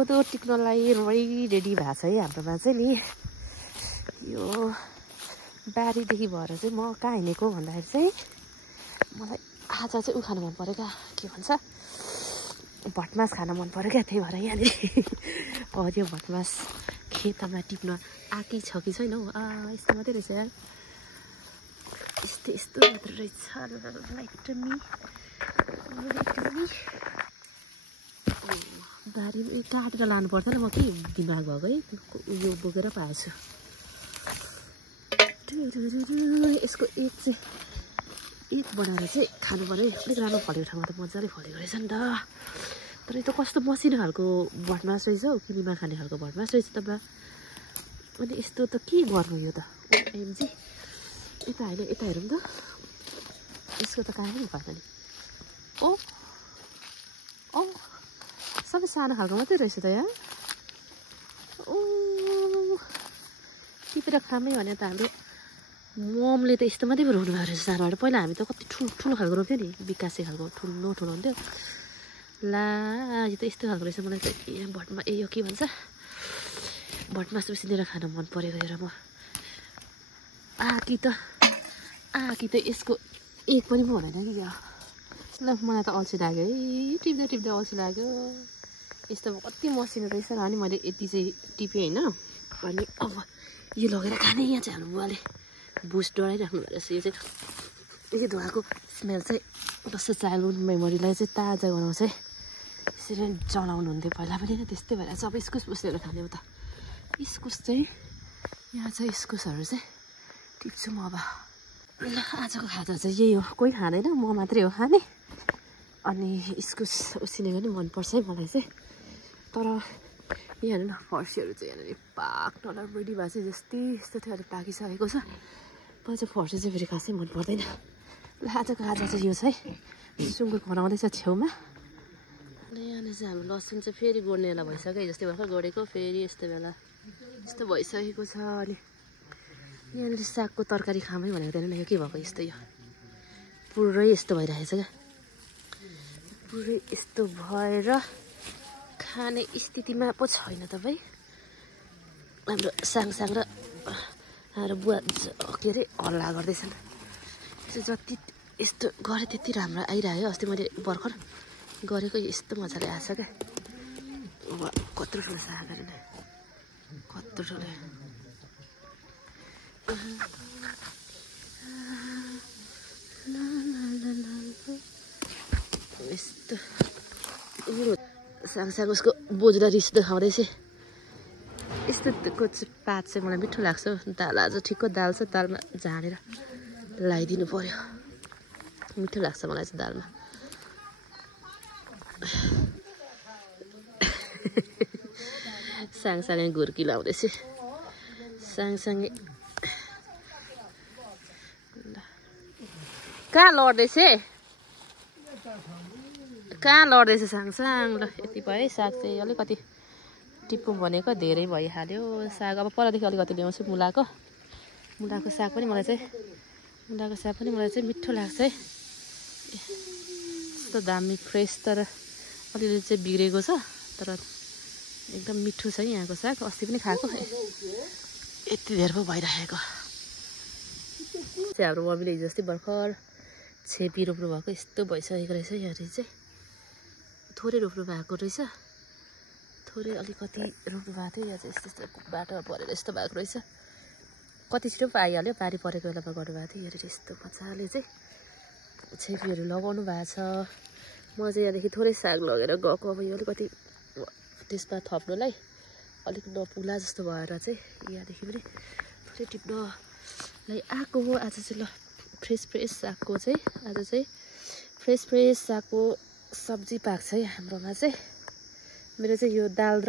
कोदो टिक्नलाई रेडी भएको छ है हाम्रोमा चाहिँ नि। यो बारीदेखि भएर चाहिँ म कहाँ हिँडेको भन्दाखेरि चाहिँ मलाई आज चाहिँ उ खानु मन पऱ्यो क्या, के भन्छ भटमास खान मन पऱ्यो क्या, त्यही भएर यहाँनिर हरियो भटमास खेतमा टिप्न आँकी छ कि छैन हौ। यस्तो मात्रै रहेछ यार, यस्तो मात्र रहेछ। बारी काटेर लानु पर्दैन, म के दिमाग भएको है उयो बोकेर पाएछु। यसको एक बनाएर चाहिँ खानु पऱ्यो है। अलिक राम्रो फलेको ठाउँमा त मजाले फलेको रहेछ नि त। तर यो त कस्तो मसिनो खालको भटमास रहेछ हौ, किनीमा खाने खालको भटमास रहेछ त बा। अनि यस्तो त के गर्नु यो त एमजी। यता होइन यता हेरौँ त, यसको त कामै पर्छ नि। सबै सानो खालको मात्रै रहेछ त यहाँ। टिपेर खामै भने त हाम्रो ममले त यस्तो मात्रै रोप्नु भएको रहेछ सानोबाट। पहिला हामी त कति ठुलो खालको रोप्थ्यो नि, बिकासे खालको ठुलो हुन्थ्यो। ला यो त यस्तो खालको रहेछ। मलाई त यो के भन्छ भटमास उसिनेर खान मन परेको हेर म। आँकी त यसको एक पनि पो हुँदैन कि क्या। ल मलाई त अल्छी लाग्यो है, टिप्दै अल्छी लाग्यो। यस्तो कति मसिनो रहेछ र। अनि मैले यति चाहिँ टिपेँ होइन। अनि अब यो लगेर खाने। यहाँ चाहिँ हाम्रो बुवाले बुस डढाइराख्नु भएको रहेछ। यो चाहिँ यो धुवाको स्मेल चाहिँ कस्तो चाइल्डहुड मेमोरीलाई चाहिँ ताजा गराउँछ है। यसरी जलाउनु हुन्थ्यो पहिला पनि होइन, त्यस्तै भएर चाहिँ अब इस्कुस बुसेर खाने हो त। इस्कुस चाहिँ यहाँ चाहिँ इस्कुसहरू चाहिँ टिप्छु म अब। ल आजको खाजा चाहिँ यही हो, कोही खाँदैन म मात्रै हो खाने। अनि इस्कुस उसिनेको नि मनपर्छ है मलाई चाहिँ। तर यहाँ हेर्नु न फर्सीहरू चाहिँ यहाँनिर पाक्नलाई रेडी भएको चाहिँ जस्तै यस्तो थियो, अहिले पाकिसकेको छ। मलाई चाहिँ फर्सी चाहिँ फेरि खासै मन पर्दैन। ल आजको खाजा चाहिँ यो छ है। सुँगुर बनाउँदैछ छेउमा। अनि यहाँनिर चाहिँ हाम्रो लसुन चाहिँ फेरि गोड्ने बेला भइसक्यो। जस्तै भर्खर गोडेको फेरि यस्तो बेला यस्तो भइसकेको छ। अनि यहाँनिर सागको तरकारी खामै भनेको थिएन यो के भएको यस्तो। यो पुरै यस्तो भइरहेछ क्या, पुरै यस्तो भएर खाने स्थितिमा पो छैन तपाईँ। हाम्रो साङ र हाम्रो बुवा के अरे हल्ला गर्दैछन्। जति यस्तो गरेँ त्यति राम्रो आइरह्यो। अस्ति मैले भर्खर गरेको यस्तो मजाले आएछ क्या। अब कत्रो ठुलो साग गरेन, कत्रो ठुलो। यस्तो साग उसको बोजूलाई रिस देखाउँदैछ। यस्तोको पात चाहिँ मलाई मिठो लाग्छ। दाल आज ठिक्क दाल छ, दालमा झानेर लगाइदिनु पर्यो। मिठो लाग्छ मलाई चाहिँ दालमा। सँगसँगै घुर्की लाउँदैछ। सँगसँगै कहाँ लड्दैछ सँगसँग। ल यति भयो है। साग चाहिँ अलिकति टिप्पौँ भनेको धेरै भइहाल्यो साग। अब परदेखि अलिकति ल्याउँछु मुलाको साग पनि मलाई चाहिँ मिठो लाग्छ है। यस्तो दामी फ्रेस, तर अलिअलि चाहिँ बिग्रेको छ, तर एकदम मिठो छ यहाँको साग। अस्ति पनि खाएको, यति धेरै पो भइरहेको चाहिँ हाम्रो मम्मीले हिजो अस्ति भर्खर छेपी रोप्नु भएको यस्तो भइसकेको रहेछ। यहाँनिर चाहिँ थोरै रोप्नु भएको रहेछ, थोरै अलिकति रोप्नु भएको थियो। यहाँ चाहिँ यस्तो बाटोमा परेर यस्तो भएको रहेछ। कति छिटो पो आइहाल्यो, बारी परेको बेलामा गर्नुभएको थियो। यहाँनिर यस्तो मजाले चाहिँ छेपीहरू लगाउनु भएको छ। म चाहिँ यहाँदेखि थोरै साग लगेर गएको। अब यो अलिकति त्यसमा थप्नुलाई अलिक नपुला जस्तो भएर चाहिँ यहाँदेखि पनि थोरै टिप्नलाई आएको हो आज चाहिँ। ल फ्रेस सागको चाहिँ आज चाहिँ फ्रेस सागको सब्जी पाक्छ है हाम्रोमा चाहिँ। मेरो चाहिँ यो दाल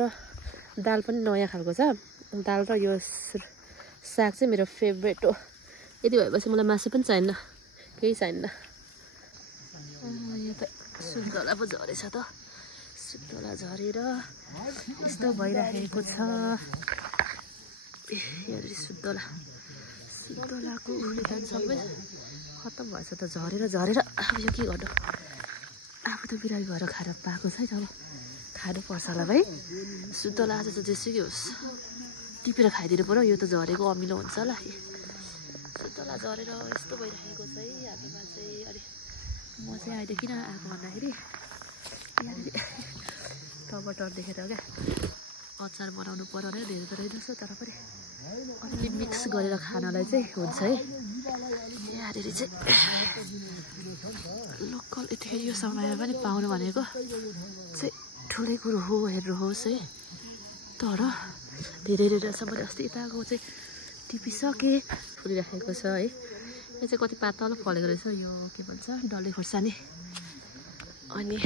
पनि नयाँ खालको छ। दाल र यो साग चाहिँ मेरो फेभरेट हो। यति भएपछि मलाई मासु पनि चाहिन्न, केही चाहिन्न। यो त सुन्तला पो झरेछ त। सुन्तला झरेर यस्तो भइराखेको छ। यहाँनिर सुन्तलाको उखान सबै खत्तम भएछ त, झरेर। अब यो के गर्नु, आफू त बिरामी भएर खाएर पाएको छैन। अब खानु पर्छ होला भाइ सुन्तला आज त जेसुकै होस् टिपेर खाइदिनु पर्यो यो त झरेको अमिलो हुन्छ होला सुन्तला झरेर यस्तो भइरहेको छ है हामीमा चाहिँ अरे म चाहिँ अहिले किन आएको भन्दाखेरि यहाँनिर टमाटर देखेर क्या अचार बनाउनु पर्यो अरे धेरै त रहेनछ तर पनि अलि मिक्स गरेर खानलाई चाहिँ हुन्छ है यहाँनिर चाहिँ लोकल यतिखेर यो समयमा पनि पाउनु भनेको चाहिँ ठुलै कुरो हो हेर्नुहोस् है तर धेरै रहेछ मैले अस्ति यताको चाहिँ टिपिसकेँ फुलिराखेको छ है यो चाहिँ कति पातलो फलेको रहेछ यो के भन्छ डल्ले खोर्सानी अनि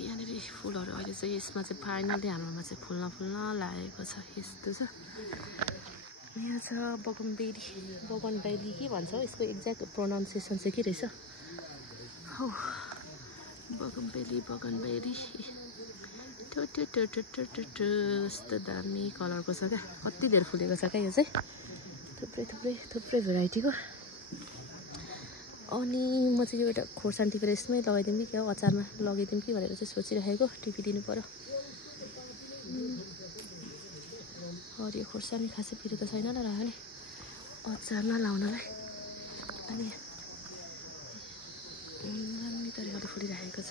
यहाँनिर फुलहरू अहिले चाहिँ यसमा चाहिँ फाइनली हाम्रोमा चाहिँ फुल्न लागेको छ यस्तो छ यहाँ छ बगनबेली के भन्छ यसको एक्ज्याक्ट प्रोनाउन्सिएसन चाहिँ के रहेछ हौ बगनबेली यस्तो दामी कलरको छ क्या कति धेरै फुलेको छ क्या यो चाहिँ थुप्रै भेराइटीको अनि म चाहिँ यो एउटा खोर्सानी टिपेर यसमै लगाइदिउँ कि क्या अचारमा लगाइदिउँ कि भनेर चाहिँ सोचिरहेको टिपिदिनु पर्यो हरियो खोर्सानी खासै पिरो त छैन र नि अचारमा लाउनलाई अनि दामी तरिकाले फुलिरहेको छ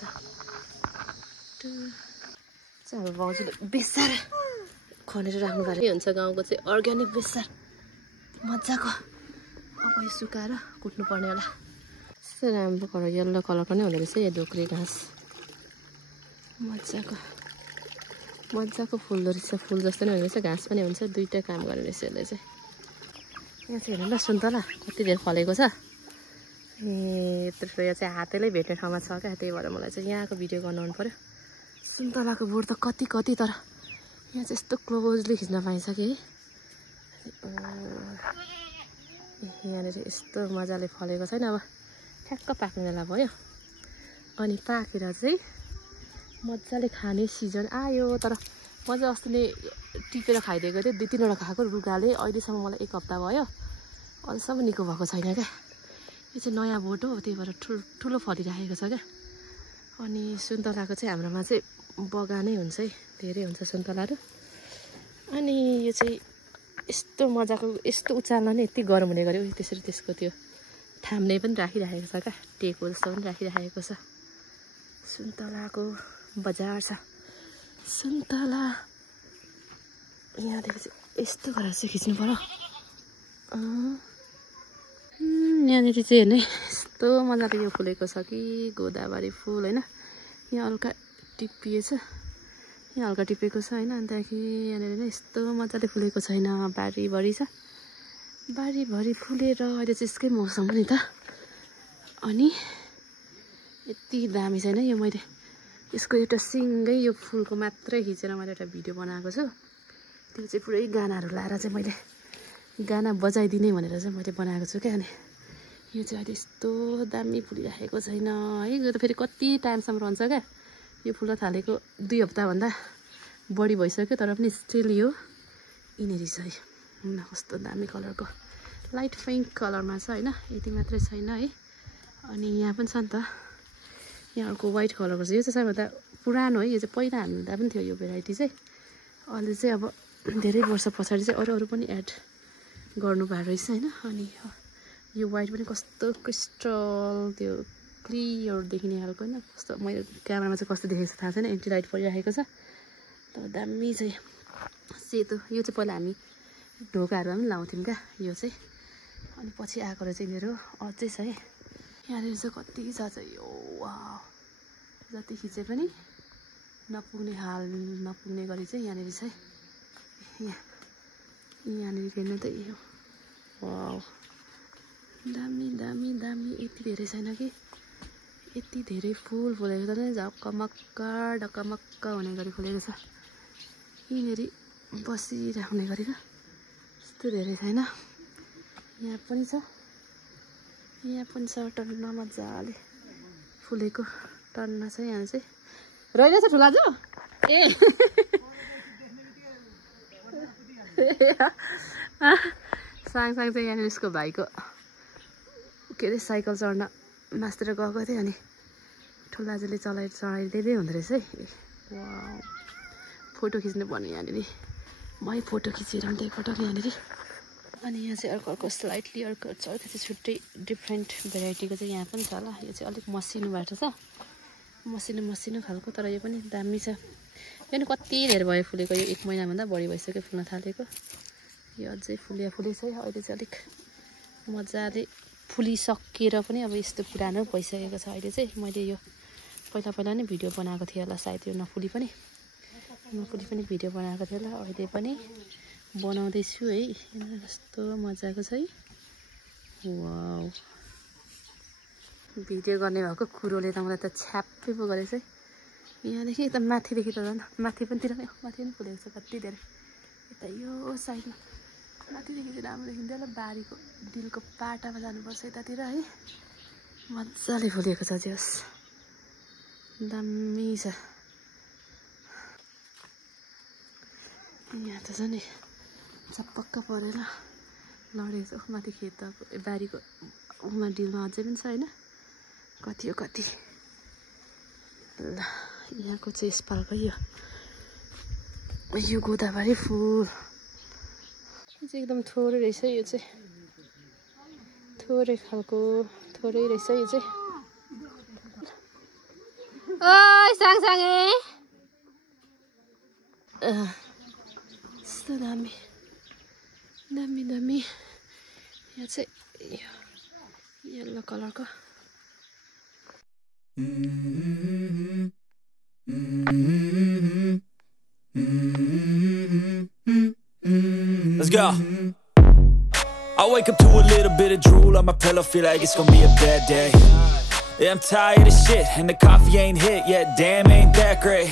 हाम्रो बाउजूले बेसार खनेर राख्नु पर्यो हुन्छ गाउँको चाहिँ अर्ग्यानिक बेसार मजाको अब यो सुकाएर कुट्नु पर्ने होला यस्तो राम्रो कलर यल्लो कलरको नै हुँदो रहेछ यो ढोक्रे घाँस मजाको फुल्दो रहेछ फुल जस्तो नै हुँदो रहेछ घाँस पनि हुन्छ दुईवटा काम गर्ने रहेछ यसले चाहिँ यहाँ चाहिँ हेर्नु ल सुन्तला कति धेरै फलेको छ यत्रो यो चाहिँ हातैले भेट्ने ठाउँमा छ क्या त्यही भएर मलाई चाहिँ यहाँको भिडियो गर्नु मन पर्यो सुन्तलाको बोट त कति तर यहाँ चाहिँ यस्तो क्लोजली खिच्न पाइन्छ कि यहाँनिर यस्तो मजाले फलेको छैन अब ठ्याक्क पाक्ने बेला भयो अनि पाकेर चाहिँ मजाले खाने सिजन आयो तर म चाहिँ अस्ति नै टिपेर खाइदिएको थिएँ 2-3वटा खाएको रुगाले अहिलेसम्म मलाई 1 हप्ता भयो अहिलेसम्म निको भएको छैन क्या यो चाहिँ नयाँ बोट हो त्यही भएर ठुलो फलिरहेको छ क्या अनि सुन्तलाको चाहिँ हाम्रोमा चाहिँ बगानै हुन्छ है धेरै हुन्छ सुन्तलाहरू अनि यो चाहिँ यस्तो मजाको यस्तो उचाल्न नै यति गरम हुने गऱ्यो त्यसरी त्यसको त्यो थाम्ने पनि राखिराखेको छ क्या टेको जस्तो पनि राखिराखेको छ सुन्तलाको बजार छ सुन्तला यहाँदेखि चाहिँ यस्तो गरेर चाहिँ खिच्नु पर्यो यहाँनिर चाहिँ हेर्ने यस्तो मजाले यो फुलेको छ कि गोदावरी फुल होइन यहाँ हल्का टिपिएछ यहाँ हल्का टिपेको छ होइन अन्तखेरि यहाँनिर नै यस्तो मजाले फुलेको छैन बारीभरि छ बारीभरि फुलेर अहिले चाहिँ यसकै मौसम नि त अनि यति दामी छैन यो मैले यसको एउटा सिङ्गै यो फुलको मात्रै खिचेर मैले एउटा भिडियो बनाएको छु त्यो चाहिँ पुरै गानाहरू लाएर चाहिँ मैले गाना बजाइदिने भनेर चाहिँ मैले बनाएको छु क्या अनि यो चाहिँ अहिले यस्तो दामी फुलिरहेको छैन है यो त फेरि कति टाइमसम्म रहन्छ क्या यो फुल्न थालेको 2 हप्ताभन्दा बढी भइसक्यो तर पनि स्टिल यो यिनीहरू छ है कस्तो दामी कलरको लाइट पिङ्क कलरमा छ होइन यति मात्रै छैन है अनि यहाँ पनि छ नि त यहाँ अर्को वाइट कलरको छ यो चाहिँ सबैभन्दा पुरानो है यो चाहिँ पहिला हामी हुँदा पनि थियो यो भेराइटी चाहिँ अहिले चाहिँ अब धेरै वर्ष पछाडि चाहिँ अरू पनि एड गर्नुभएको रहेछ होइन अनि यो वाइट पनि कस्तो क्रिस्टल त्यो क्लियर देखिने खालको होइन कस्तो मैले क्यामेरामा चाहिँ कस्तो देखेको छ थाहा छैन एन्टी लाइट परिरहेको छ तर दामी चाहिँ सेतो यो चाहिँ पहिला हामी ढोकाहरूमा पनि लाउँथ्यौँ क्या यो चाहिँ अनि पछि आएको चाहिँ यिनीहरू अझै छ है यहाँनिर चाहिँ कति छ चाहिँ यो जति खिचे पनि नपुग्ने गरी चाहिँ यहाँनिर चाहिँ यहाँनिर हेर्नु त यो दामी यति धेरै छैन कि यति धेरै फुल फुलेको छ नि ढक्कमक्क हुने गरी फुलेको छ यिनीहरू बसिराख्ने गरी त यस्तो धेरै छैन यहाँ पनि छ टन्न मजाले फुलेको टन्न छ यहाँ चाहिँ रहेछ ठुलाजु ए सँगसँगै चाहिँ यहाँनिर उसको भाइको के अरे साइकल चढ्न मास्तिर गएको थिएँ अनि ठुलाजुले चढाइदिँदै हुँदो रहेछ है वाउ फोटो खिच्नु पर्ने यहाँनिर मै फोटो खिचिरहन्थेँ एकपटक यहाँनिर अनि यहाँ चाहिँ अर्को स्लाइटली अर्को चाहिँ छुट्टै डिफ्रेन्ट भेराइटीको चाहिँ यहाँ पनि छ होला यो चाहिँ अलिक मसिनो भएको छ मसिनो खालको तर यो पनि दामी छ यो नि कति धेरै भयो फुलेको यो 1 महिनाभन्दा बढी भइसक्यो फुल्न थालेको यो अझै फुलिया छ अहिले चाहिँ अलिक मजाले फुलिसकेर पनि अब यस्तो पुरानो भइसकेको छ अहिले चाहिँ मैले यो पहिला नै भिडियो बनाएको थिएँ होला सायद यो नफुली पनि भिडियो बनाएको थिएँ होला अहिले पनि बनाउँदैछु है कस्तो मजाको छ है वाउ भिडियो गर्ने भएको कुरोले त मलाई त छ्याप्पै पो गरेछ है यहाँदेखि यता माथिदेखि त झन् माथि पनि फुलेको छ कति धेरै यता यो साइडमा माथिदेखि चाहिँ राम्रो देखिन्थ्यो होला बारीको डिलको पाटामा जानुपर्छ यतातिर है मजाले फुलेको छ जस दामी छ यहाँ त छ नि चपक्क परेर लडेको छ माथि खेत बारीको उमा डिलमा अझै पनि छ होइन कति हो कति ल यहाँको चाहिँ यसपालको यो गोदावरी फुल चाहिँ एकदम थोरै रहेछ यो चाहिँ थोरै रहेछ यो चाहिँ ओइ सँगसँगै यस्तो दामी यहाँ चाहिँ येल्लो कलरको Let's go. I wake up to a little bit of drool on my pillow, feel like it's gonna be a bad day. Yeah, I'm tired of shit, and the coffee ain't hit yet, damn ain't that great.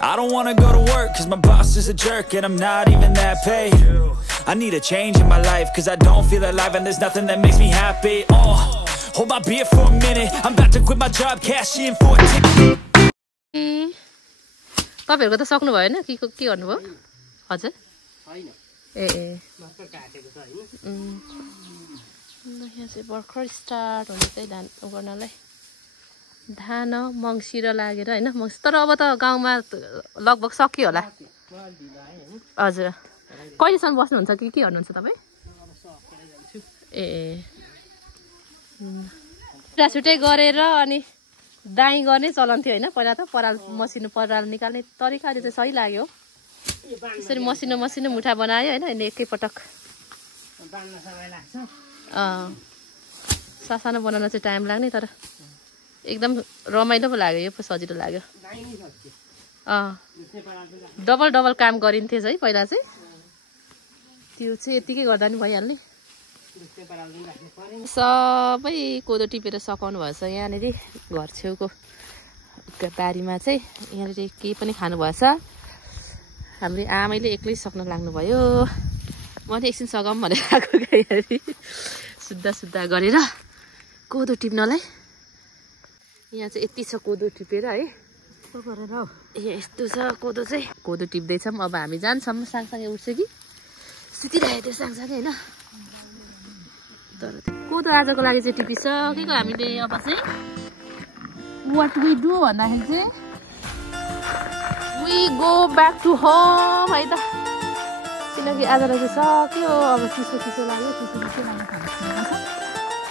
I don't wanna go to work, cause my boss is a jerk, and I'm not even that paid. I need a change in my life, cause I don't feel alive, and there's nothing that makes me happy. Oh, hold my beer for a minute, I'm about to quit my job, cash in for a ticket. तपाईहरुको त सक्नु भएन के गर्नुभयो हजुर हैन ए यहाँ चाहिँ भर्खर स्टार्ट हुन्छ चाहिँ धान उगाउनलाई धान मङ्सिर लागेर हैन तर अब त गाउँमा लगभग सकियो होला हजुर कहिलेसम्म बस्नुहुन्छ के गर्नुहुन्छ तपाई छुट्टै गरेर अनि दाई गर्ने चलन थियो हैन पहिला त पराल मसिनो पराल निकाल्ने तरिका अहिले चाहिँ सही लाग्यो यसरी मसिनो मुठा बनायो हैन अनि एकै पटक बान्न समय लाग्छ सानो बनाउन चाहिँ टाइम लाग्ने तर एकदम रमाइलो पो लाग्यो यो पो सजिलो लाग्यो डबल काम गरिन्थे है पहिला चाहिँ त्यो चाहिँ यतिकै गर्दा नि भइहाल्ने सबै कोदो टिपेर सकाउनु भएछ यहाँनिर घर छेउको बारीमा चाहिँ यहाँनिर केही पनि खानु भएछ हाम्रो आमैले एक्लै सक्न लाग्नुभयो म नि एकछिन सघाउँ भनेर आएको यहाँनिर शुद्ध गरेर कोदो टिप्नलाई यहाँ चाहिँ यति छ कोदो टिपेर है यस्तो छ कोदो चाहिँ कोदो टिप्दैछौँ अब हामी जान्छौँ सँगसँगै उठ्छ कि सुतिरहेको थियो सँगसँगै होइन तर कोदो आजको लागि चाहिँ टिपिसकेको हामीले अब चाहिँ वाट वी डु भन्दाखेरि चाहिँ we go back to home है त किनकि आजलाई चाहिँ सक्यो अब चिसो लाग्यो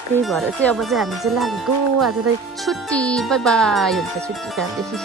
त्यही भएर चाहिँ अब चाहिँ हामी चाहिँ लागेको आजलाई छुट्टी बाई बाई हुन्छ छुट्टी कामदेखि